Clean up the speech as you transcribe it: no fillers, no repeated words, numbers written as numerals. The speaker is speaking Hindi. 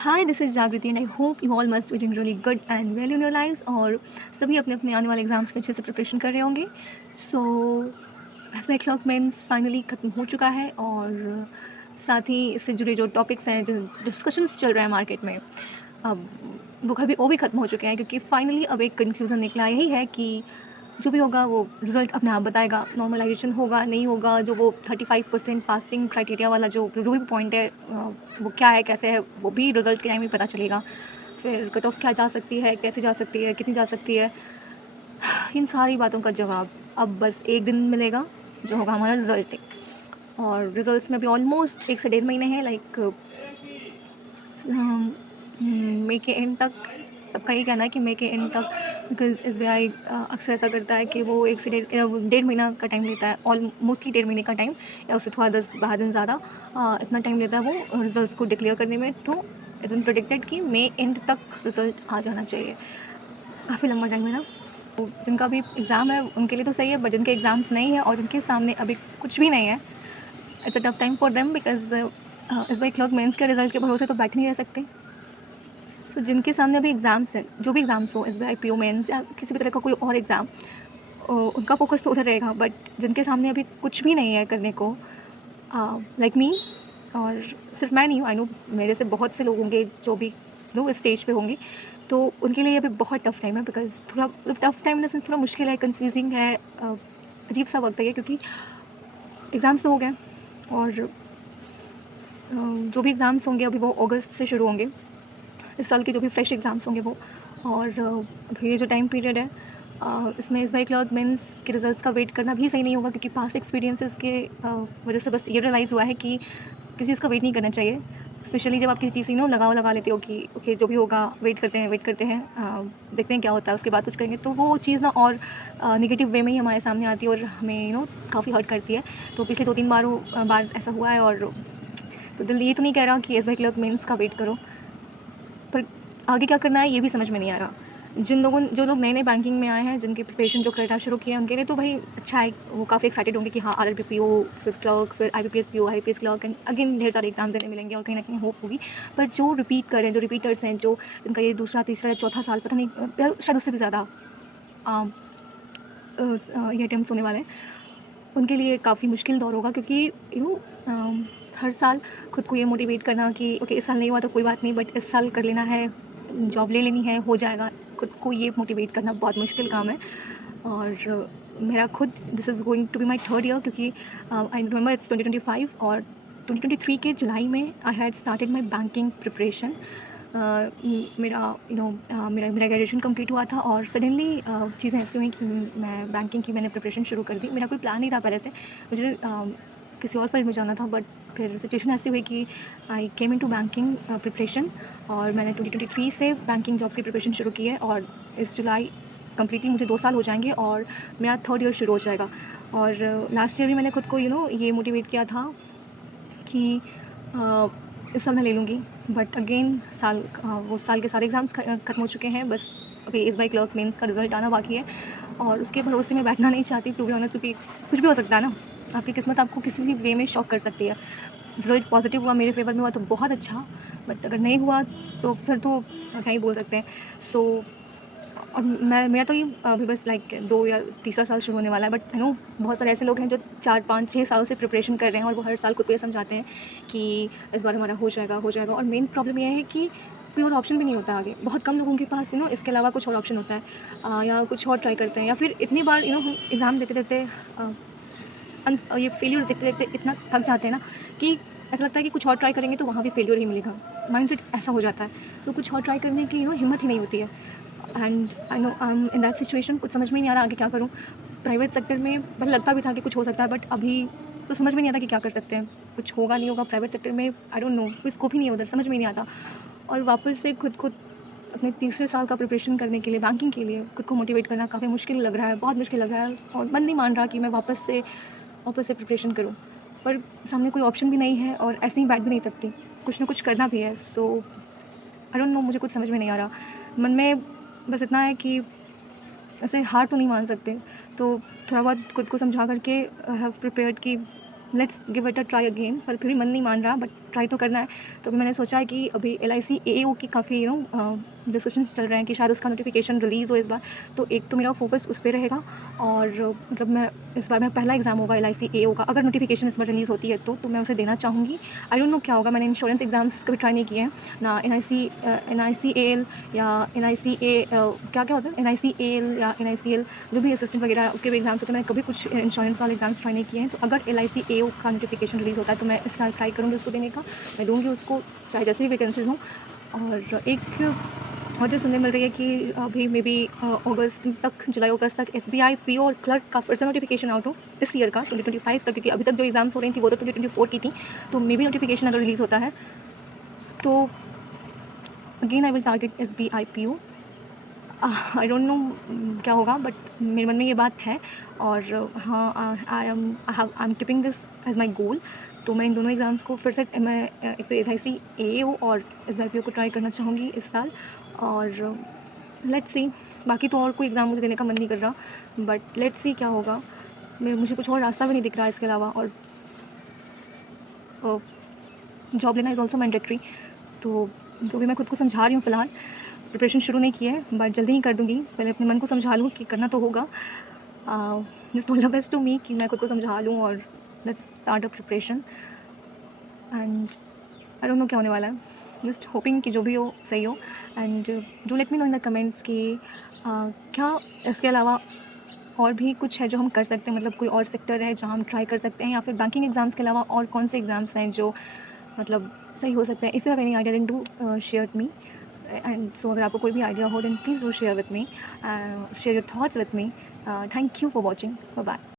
हाय दिस इज़ जागृति and I hope you all must be doing really good and well in your lives और सभी अपने अपने आने वाले एग्जाम्स के अच्छे से प्रिपरेशन कर रहे होंगे। So as my clerk mains finally ख़त्म हो चुका है और साथ ही इससे जुड़े जो टॉपिक्स हैं, जो डिस्कशंस चल रहे हैं मार्केट में, अब वो भी ख़त्म हो चुके हैं क्योंकि फाइनली अब एक कंक्लूज़न निकला यही है कि जो भी होगा वो रिज़ल्ट अपने आप बताएगा। नॉर्मलाइजेशन होगा नहीं होगा, जो वो 35% पासिंग क्राइटेरिया वाला जो भी पॉइंट है, वो क्या है कैसे है वो भी रिज़ल्ट के टाइम ही पता चलेगा। फिर कट ऑफ क्या जा सकती है, कैसे जा सकती है, कितनी जा सकती है, इन सारी बातों का जवाब अब बस एक दिन मिलेगा, जो होगा हमारा रिज़ल्ट। और रिज़ल्ट्स में भी ऑलमोस्ट 1 से 1.5 महीने हैं, लाइक मई के एंड तक। सबका ये कहना है कि मई के एंड तक, बिकॉज़ एसबीआई अक्सर ऐसा करता है कि वो 1 से डेढ़ महीना का टाइम लेता है, मोस्टली 1.5 महीने का टाइम, या उससे थोड़ा 10-12 दिन ज़्यादा, इतना टाइम लेता है वो रिजल्ट्स को डिक्लेयर करने में। तो इट्स बीन प्रेडिक्टेड कि मई एंड तक रिजल्ट आ जाना चाहिए। काफ़ी लंबा टाइम है ना। तो जिनका भी एग्ज़ाम है उनके लिए तो सही है, बट जिनके एग्ज़ाम्स नहीं है और जिनके सामने अभी कुछ भी नहीं है, it's a tough time for them, because SBI clerk mains के रिजल्ट के भरोसे तो बैठ नहीं रह सकते। तो जिनके सामने अभी एग्ज़ाम्स हैं, जो भी एग्ज़ाम्स हो, एसबीआई पीओ मेंस या किसी भी तरह का कोई और एग्ज़ाम, उनका फ़ोकस तो उधर रहेगा। बट जिनके सामने अभी कुछ भी नहीं है करने को, लाइक मी, और सिर्फ मैं नहीं हूँ, आई नो मेरे से बहुत से लोग होंगे जो भी इस स्टेज पे होंगे, तो उनके लिए अभी बहुत टफ टाइम है। बिकॉज़ थोड़ा tough time in the sense थोड़ा मुश्किल है, कन्फ्यूजिंग है, अजीब सा वक्त है ये, क्योंकि एग्ज़ाम्स तो हो गए और जो भी एग्ज़ाम्स होंगे अभी वो अगस्त से शुरू होंगे, इस साल के जो भी फ्रेश एग्ज़ाम्स होंगे वो। और अभी ये जो टाइम पीरियड है, इसमें एसबीआई क्लर्क मेंस के रिज़ल्ट्स का वेट करना भी सही नहीं होगा, क्योंकि पास्ट एक्सपीरियंसेस के वजह से बस ये रियलाइज़ हुआ है कि किसी चीज़ का वेट नहीं करना चाहिए। स्पेशली जब आप किसी चीज़ की लगा लेते हो कि ओके जो भी होगा वेट करते हैं, देखते हैं क्या होता है, उसके बाद कुछ करेंगे, तो वो चीज़ ना और नेगेटिव वे में ही हमारे सामने आती है और हमें काफ़ी हर्ट करती है। तो पिछले 2-3 बार ऐसा हुआ है। और तो दिल ये तो नहीं कह रहा कि एसबीआई क्लर्क मेंस का वेट करो, पर आगे क्या करना है ये भी समझ में नहीं आ रहा। जो लोग नए-नए बैंकिंग में आए हैं, जिनकी प्रिपरेशन जो करना शुरू किए हैं, उनके लिए तो भाई अच्छा है, वो काफ़ी एक्साइटेड होंगे कि हाँ आरआरबी पीओ, फिर क्लर्क, फिर IBPS PO, IPS clerk, and again ढेर सारे एग्ज़ाम देने मिलेंगे और कहीं न कहीं होप होगी। पर जो रिपीट कर रहे हैं, जो रिपीटर्स हैं, जो जिनका ये दूसरा, तीसरा या चौथा साल, पता नहीं, शायद उससे भी ज़्यादा ये अटेम्प्ट्स होने वाले हैं, उनके लिए काफ़ी मुश्किल दौर होगा, क्योंकि हर साल खुद को ये मोटिवेट करना कि ओके इस साल नहीं हुआ तो कोई बात नहीं, बट इस साल कर लेना है, जॉब ले लेनी है, हो जाएगा। खुद को ये मोटिवेट करना बहुत मुश्किल काम है। और मेरा खुद this is going to be my third year, क्योंकि आई रिमेंबर इट्स 2025 और 2023 के जुलाई में I had started my banking preparation. मेरा मेरा ग्रेजुएशन कंप्लीट हुआ था और सडनली चीज़ें ऐसी हुई कि मैं बैंकिंग की मैंने प्रिपरेशन शुरू कर दी। मेरा कोई प्लान नहीं था पहले से, मुझे किसी और फील्ड में जाना था, बट फिर सिचुएशन ऐसी हुई कि आई केम इनटू बैंकिंग प्रिपरेशन, और मैंने 2023 से बैंकिंग जॉब्स की प्रिपरेशन शुरू की है। और इस जुलाई कंप्लीटली मुझे 2 साल हो जाएंगे और मेरा थर्ड ईयर शुरू हो जाएगा। और लास्ट ईयर भी मैंने खुद को ये मोटिवेट किया था कि इस साल मैं ले लूँगी, बट अगेन वो साल के सारे एग्ज़ाम्स ख़त्म हो चुके हैं। बस अभी एसबीआई क्लर्क मेंस का रिज़ल्ट आना बाकी है और उसके भरोसे में बैठना नहीं चाहती, टू बी ऑनेस्ट, क्योंकि कुछ भी हो सकता है ना। आपकी किस्मत आपको किसी भी वे में शॉक कर सकती है। रिज़ल्ट पॉजिटिव हुआ, मेरे फेवर में हुआ तो बहुत अच्छा, बट अगर नहीं हुआ तो फिर तो क्या ही बोल सकते हैं। सो और मेरा तो ये अभी बस लाइक 2 या तीसरा साल शुरू होने वाला है, बट आई नो बहुत सारे ऐसे लोग हैं जो 4, 5, 6 सालों से प्रिपरेशन कर रहे हैं और वो हर साल खुद को ये समझाते हैं कि इस बार हमारा हो जाएगा, हो जाएगा। और मेन प्रॉब्लम ये है कि कोई और ऑप्शन भी नहीं होता आगे। बहुत कम लोगों के पास इसके अलावा कुछ और ऑप्शन होता है, या कुछ और ट्राई करते हैं, या फिर इतनी बार हम एग्ज़ाम देते-देते ये फेल्यूर देखते-देखते इतना थक जाते हैं ना कि ऐसा लगता है कि कुछ और ट्राई करेंगे तो वहाँ भी फेल्यूर ही मिलेगा। माइंडसेट ऐसा हो जाता है, तो कुछ और ट्राई करने की हिम्मत ही नहीं होती है। And I know I am in that situation, कुछ समझ में ही नहीं आ रहा आगे क्या करूँ। प्राइवेट सेक्टर में पहले लगता भी था कि कुछ हो सकता है, बट अभी तो समझ में नहीं आता कि क्या कर सकते हैं। कुछ होगा नहीं होगा प्राइवेट सेक्टर में, आई डोंट नो, कोई स्कोप ही नहीं है उधर, समझ में नहीं आता। और वापस से खुद को अपने तीसरे साल का प्रिपरेशन करने के लिए, बैंकिंग के लिए खुद को मोटिवेट करना काफ़ी मुश्किल लग रहा है, बहुत मुश्किल लग रहा है। और मन नहीं मान रहा कि मैं वापस से प्रिपरेशन करूँ, पर सामने कोई ऑप्शन भी नहीं है और ऐसे ही बैठ भी नहीं सकती, कुछ ना कुछ करना भी है। सो आई डोंट नो, मुझे कुछ समझ में नहीं आ रहा। मन में बस इतना है कि ऐसे हार तो नहीं मान सकते, तो थोड़ा बहुत खुद को समझा करके आई हैव प्रिपेयर्ड कि let's give it a try again, पर फिर भी मन नहीं मान रहा। बट ट्राई तो करना है। तो अभी मैंने सोचा है कि अभी LIC AAO की काफ़ी डिस्कशन चल रहे हैं कि शायद उसका नोटिफिकेशन रिलीज़ हो इस बार। तो एक तो मेरा फोकस उस पे रहेगा, और मतलब मैं इस बार मेरा पहला एग्ज़ाम होगा LIC AAO का। अगर नोटिफिकेशन इस बार रिलीज़ होती है तो मैं उसे देना चाहूँगी। आई डोंट नो क्या होगा, मैंने इंश्योरेंस एग्ज़ाम्स कभी ट्राई नहीं किए हैं ना, NICAL या क्या होता है, NICAL या NICL, जो भी असिस्टेंट वगैरह उसके भी एग्ज़ाम्स होते हैं। मैंने कभी कुछ इंश्योरेंस वाले एग्ज़ाम्स ट्राई नहीं किए हैं। तो अगर LIC AAO का नोटिफिकेशन रिलीज़ होता है तो मैं इस साल ट्राई करूँगी उसको देने का। मैं दूँगी उसको, चाहे जैसी भी वैकेंसीज़ हों। और एक और जो सुनने मिल रही है कि अभी मे बी अगस्त तक, जुलाई अगस्त तक SBI PO और क्लर्क का फिर से नोटिफिकेशन आउट हो इस ईयर का 2025 तक, क्योंकि अभी तक जो एग्ज़ाम्स हो रही थी वो तो 2024 की थी। तो मे बी नोटिफिकेशन अगर रिलीज़ होता है तो again I will target SBI PO। I don't know क्या होगा, बट मेरे मन में ये बात है। और हाँ, I am keeping this as my goal. तो मैं इन दोनों एग्ज़ाम्स को फिर से मैं एक तो LIC AAO और SBI PO को ट्राई करना चाहूँगी इस साल। और लेट्स सी, बाकी तो और कोई एग्ज़ाम मुझे देने का मन नहीं कर रहा, बट लेट्स सी क्या होगा। मुझे कुछ और रास्ता भी नहीं दिख रहा है इसके अलावा। और जॉब लेना इज़ ऑल्सो मैंडेटरी। तो जो भी मैं खुद को समझा रही हूँ फ़िलहाल, प्रिपरेशन शुरू नहीं की है, बट जल्दी ही कर दूँगी। पहले अपने मन को समझा लूँ कि करना तो होगा। Just all the best to me कि मैं खुद को समझा लूँ और let's start a preparation. And I don't know क्या होने वाला है, जस्ट होपिंग कि जो भी हो सही हो। And do let me know in the comments कि क्या इसके अलावा और भी कुछ है जो हम कर सकते हैं, मतलब कोई और सेक्टर है जहाँ हम ट्राई कर सकते हैं, या फिर बैंकिंग एग्ज़ाम्स के अलावा और कौन से एग्ज़ाम्स हैं जो मतलब सही हो सकते हैं। If you have any idea then do share with me. And so अगर आपको कोई भी आइडिया हो then please do share with me, share your thoughts with me. Thank you for watching. Bye bye.